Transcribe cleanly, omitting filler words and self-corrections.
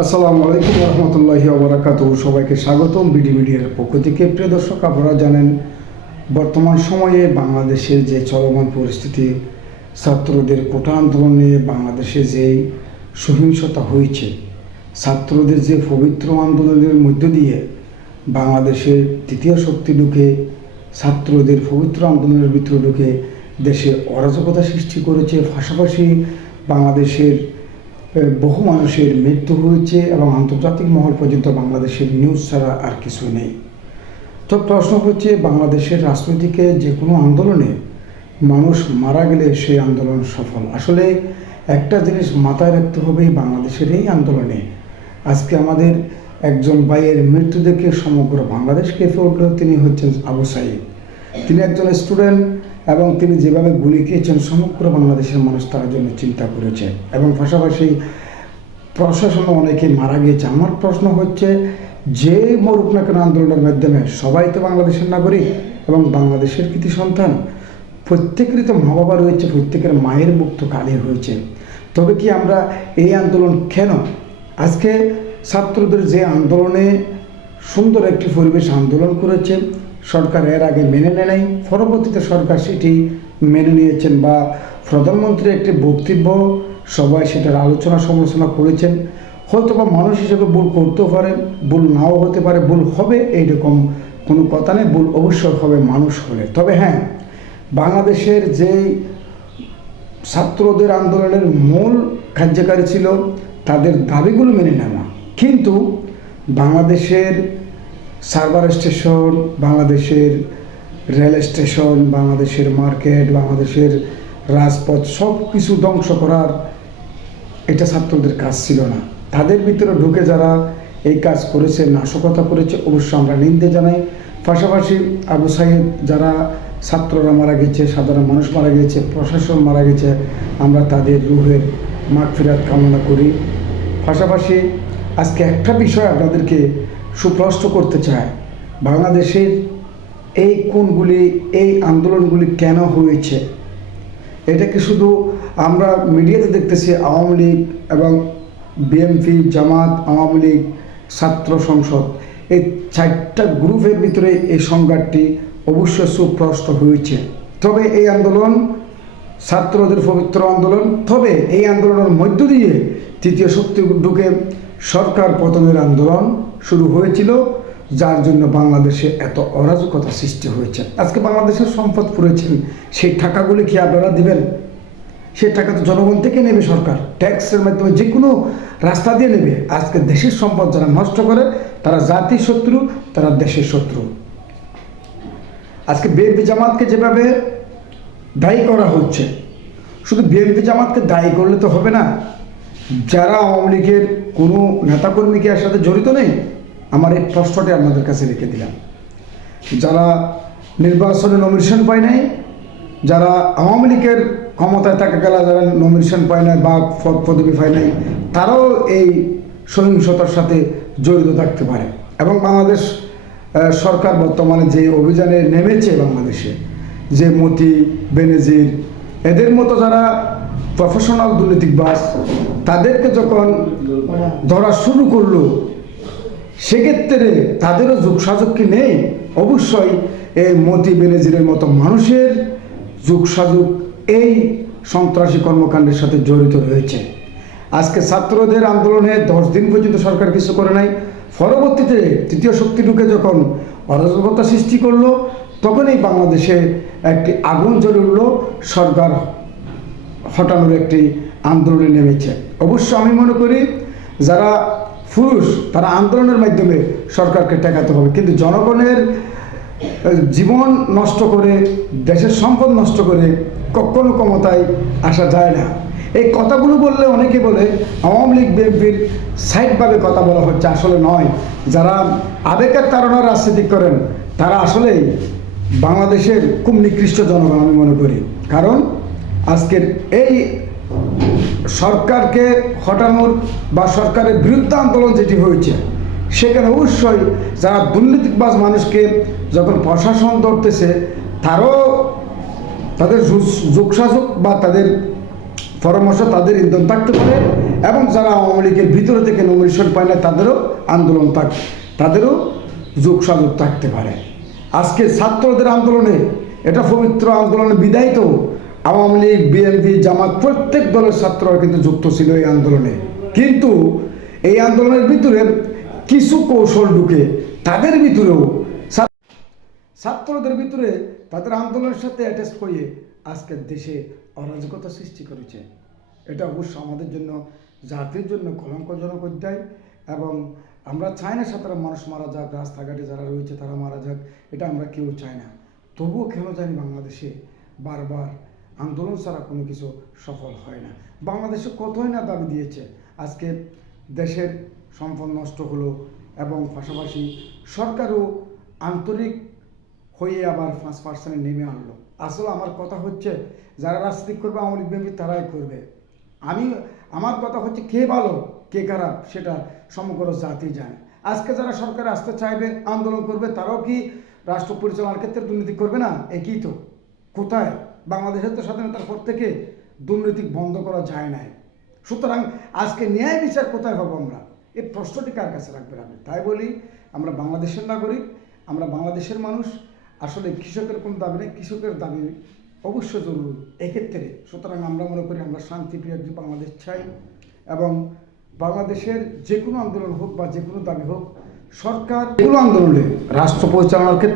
আসসালামু আলাইকুম রহমতুল্লাহি ওবরাকাতুহু। সবাইকে স্বাগতম বিডি মিডিয়ার পক্ষ থেকে। প্রিয় দর্শক, আপনারা জানেন বর্তমান সময়ে বাংলাদেশের যে চলমান পরিস্থিতি, ছাত্রদের কোটা আন্দোলন নিয়ে বাংলাদেশে যেই সহিংসতা হয়েছে, ছাত্রদের যে পবিত্র আন্দোলনের মধ্য দিয়ে বাংলাদেশের তৃতীয় শক্তি ঢুকে ছাত্রদের পবিত্র আন্দোলনের ভিতরে ঢুকে দেশে অরাজকতা সৃষ্টি করেছে। পাশাপাশি বাংলাদেশের বহু মানুষের মৃত্যু হয়েছে এবং আন্তর্জাতিক মহল পর্যন্ত বাংলাদেশের নিউজ ছাড়া আর কিছু নেই। তো প্রশ্ন হচ্ছে, বাংলাদেশের রাজনীতিকে যে কোনো আন্দোলনে মানুষ মারা গেলে সেই আন্দোলন সফল। আসলে একটা জিনিস মাথায় রাখতে হবে, বাংলাদেশের এই আন্দোলনে আজকে আমাদের একজন ভাইয়ের মৃত্যু দেখে সমগ্র বাংলাদেশ কেঁপে উঠল। তিনি হচ্ছেন আবু সাঈদ। তিনি একজন স্টুডেন্ট এবং তিনি যেভাবে গুলি খেয়েছেন সমগ্র বাংলাদেশের মানুষ তার জন্য চিন্তা করেছে এবং পাশাপাশি প্রশাসনও অনেকে মারা গিয়েছে। আমার প্রশ্ন হচ্ছে, যে মরুক না কেন আন্দোলনের মাধ্যমে, সবাই তো বাংলাদেশের নাগরিক এবং বাংলাদেশের কৃতি সন্তান। প্রত্যেকেরই তো মা বাবা রয়েছে, প্রত্যেকের মায়ের মুখ তো কালি হয়েছে। তবে কি আমরা এই আন্দোলন কেন? আজকে ছাত্রদের যে আন্দোলনে সুন্দর একটি পরিবেশ আন্দোলন করেছে, সরকার এর আগে মেনে নেয় নাই, পরবর্তীতে সরকার সেটি মেনে নিয়েছেন বা প্রধানমন্ত্রী একটি বক্তব্য সবাই সেটার আলোচনা সমালোচনা করেছেন। হয়তো বা মানুষ হিসেবে ভুল করতেও পারে, ভুল নাও হতে পারে, ভুল হবে এইরকম কোনো কথা নেই, ভুল অবশ্যই হবে মানুষ হলে। তবে হ্যাঁ, বাংলাদেশের যে ছাত্রদের আন্দোলনের মূল কার্যকারী ছিল তাদের দাবিগুলো মেনে নেওয়া, কিন্তু বাংলাদেশের সার্ভার স্টেশন, বাংলাদেশের রেল স্টেশন, বাংলাদেশের মার্কেট, বাংলাদেশের রাজপথ সব কিছু ধ্বংস করার এটা ছাত্রদের কাজ ছিল না। তাদের ভিতরে ঢুকে যারা এই কাজ করেছে, নাশকতা করেছে, অবশ্য আমরা নিন্দে জানাই। পাশাপাশি আবু সাঈদ, যারা ছাত্ররা মারা গেছে, সাধারণ মানুষ মারা গেছে, প্রশাসন মারা গেছে, আমরা তাদের রুহের মাগফিরাত কামনা করি। পাশাপাশি আজকে একটা বিষয় আপনাদেরকে সুস্পষ্ট করতে চায়, বাংলাদেশের এই কোনগুলি, এই আন্দোলনগুলি কেন হয়েছে। এটাকে শুধু আমরা মিডিয়াতে দেখতেছি আওয়ামী লীগ এবং বিএনপি, জামাত, আওয়ামী লীগ, ছাত্র সংসদ, এই চারটা গ্রুপের ভিতরে এই সংঘাতটি অবশ্যই সুস্পষ্ট হয়েছে। তবে এই আন্দোলন ছাত্রদের পবিত্র আন্দোলন, তবে এই আন্দোলনের মধ্য দিয়ে তৃতীয় শক্তি ঢুকে সরকার পতনের আন্দোলন শুরু হয়েছিল, যার জন্য বাংলাদেশে এত অরাজকতা সৃষ্টি হয়েছে। আজকে বাংলাদেশের সম্পদ পুড়েছেন, সেই টাকাগুলি কি আপনারা দিবেন? সেই টাকা তো জনগণ থেকে নেবে, সরকার ট্যাক্সের মাধ্যমে যে কোনো রাস্তা দিয়ে নেবে। আজকে দেশের সম্পদ যারা নষ্ট করে তারা জাতির শত্রু, তারা দেশের শত্রু। আজকে বিএনপি জামাতকে যেভাবে দায়ী করা হচ্ছে, শুধু বিএনপি জামাতকে দায়ী করলে তো হবে না, যারা আওয়ামী লীগের কোনো নেতাকর্মীকে এর সাথে জড়িত নেই, আমার এই প্রশ্নটি আপনাদের কাছে রেখে দিলাম। যারা নির্বাচনে নমিনেশন পায় নাই, যারা আওয়ামী লীগের ক্ষমতায় থাকা গেলা যারা নমিনেশন পায় নাই বা পদবি পায় নাই, তারাও এই সহিংসতার সাথে জড়িত থাকতে পারে। এবং বাংলাদেশ সরকার বর্তমানে যে অভিযানে নেমেছে, বাংলাদেশে যে মতি, বেনজির, এদের মতো যারা প্রফেশনাল দুর্নীতিবাজ, তাদেরকে যখন ধরা শুরু করলো, সেক্ষেত্রে তাদেরও যোগসাযোগ কি নেই? অবশ্যই এই মতি, বেনজিরের মতো মানুষের যোগসাযোগ এই সন্ত্রাসী কর্মকাণ্ডের সাথে জড়িত রয়েছে। আজকে ছাত্রদের আন্দোলনে 10 দিন পর্যন্ত সরকার কিছু করে নাই, পরবর্তীতে তৃতীয় শক্তি ঢুকে যখন অরাজকতা সৃষ্টি করলো, তখনই বাংলাদেশে একটি আগুন জ্বলে উঠল, সরকার হটানোর একটি আন্দোলনে নেমেছে। অবশ্য আমি মনে করি যারা পুরুষ তারা আন্দোলনের মাধ্যমে সরকারকে ঠেকাতে হবে, কিন্তু জনগণের জীবন নষ্ট করে, দেশের সম্পদ নষ্ট করে কখনো ক্ষমতায় আসা যায় না। এই কথাগুলো বললে অনেকে বলে আওয়ামী লীগ বিএনপির সাইডভাবে কথা বলা হচ্ছে, আসলে নয়। যারা আবেগের তাড়না রাজনীতি করেন তারা আসলেই বাংলাদেশের খুব নিকৃষ্ট জনগণ আমি মনে করি। কারণ আজকের এই সরকারকে হটানোর বা সরকারের বিরুদ্ধে আন্দোলন যেটি হয়েছে, সেখানে অবশ্যই যারা দুর্নীতিবাজ মানুষকে যখন প্রশাসন ধরতেছে, তারও তাদের যোগসাযোগ বা তাদের পরামর্শ, তাদের ইন্ধন থাকতে পারে এবং যারা আওয়ামী লীগের ভিতরে থেকে নমিনেশন পায় না তাদেরও আন্দোলন তাদেরও যোগ সাযোগ থাকতে পারে। আজকে ছাত্রদের আন্দোলনে, এটা পবিত্র আন্দোলনে বিদায়িত আওয়ামী লীগ, বিএনপি, জামাত প্রত্যেক দলের ছাত্ররা কিন্তু যুক্ত ছিল এই আন্দোলনে। কিন্তু এই আন্দোলনের ভিতরে কিছু কৌশল ঢুকে তাদের ভিতরেও ছাত্রদের ভিতরে তাদের আন্দোলনের সাথে অ্যাটাচ করে আজকের দেশে অরাজকতা সৃষ্টি করেছে। এটা অবশ্য আমাদের জন্য, জাতির জন্য কলঙ্কজনক অধ্যায়। এবং আমরা চাই না সাধারণ মানুষ মারা যাক, রাস্তাঘাটে যারা রয়েছে তারা মারা যাক, এটা আমরা কেউ চাই না। তবুও কেন জানি বাংলাদেশে বারবার আন্দোলন ছাড়া কোনো কিছু সফল হয় না। বাংলাদেশে কতই না দাবি দিয়েছে, আজকে দেশের সম্পদ নষ্ট হলো এবং পাশাপাশি সরকারও আন্তরিক হয়ে আবার 5% নেমে আনলো। আসলে আমার কথা হচ্ছে, যারা রাজনীতি করবে আওয়ামী লীগ বিএনপি তারাই করবে। আমার কথা হচ্ছে কে ভালো কে খারাপ সেটা সমগ্র জাতি জানে। আজকে যারা সরকারে আসতে চাইবে, আন্দোলন করবে, তারাও কি রাষ্ট্র পরিচালনার ক্ষেত্রে দুর্নীতি করবে না? একই তো। কোথায়? বাংলাদেশের তো স্বাধীনতার পর থেকে দুর্নীতি বন্ধ করা যায় নাই। সুতরাং আজকে ন্যায় বিচার কোথায় পাবো আমরা? এই প্রশ্নটি কার কাছে রাখবেন আপনি? তাই বলি, আমরা বাংলাদেশের নাগরিক, আমরা বাংলাদেশের মানুষ। আসলে কৃষকের কোনো দাবি নেই, কৃষকের দাবি অবশ্য জরুরি এক্ষেত্রে। সুতরাং আমরা মনে করি আমরা শান্তিপ্রিয় একটি বাংলাদেশ চাই এবং বাংলাদেশের যে কোনো আন্দোলন হোক বা যে কোনো দাবি হোক, সরকার যে কোনো আন্দোলনে রাষ্ট্র পরিচালনার ক্ষেত্রে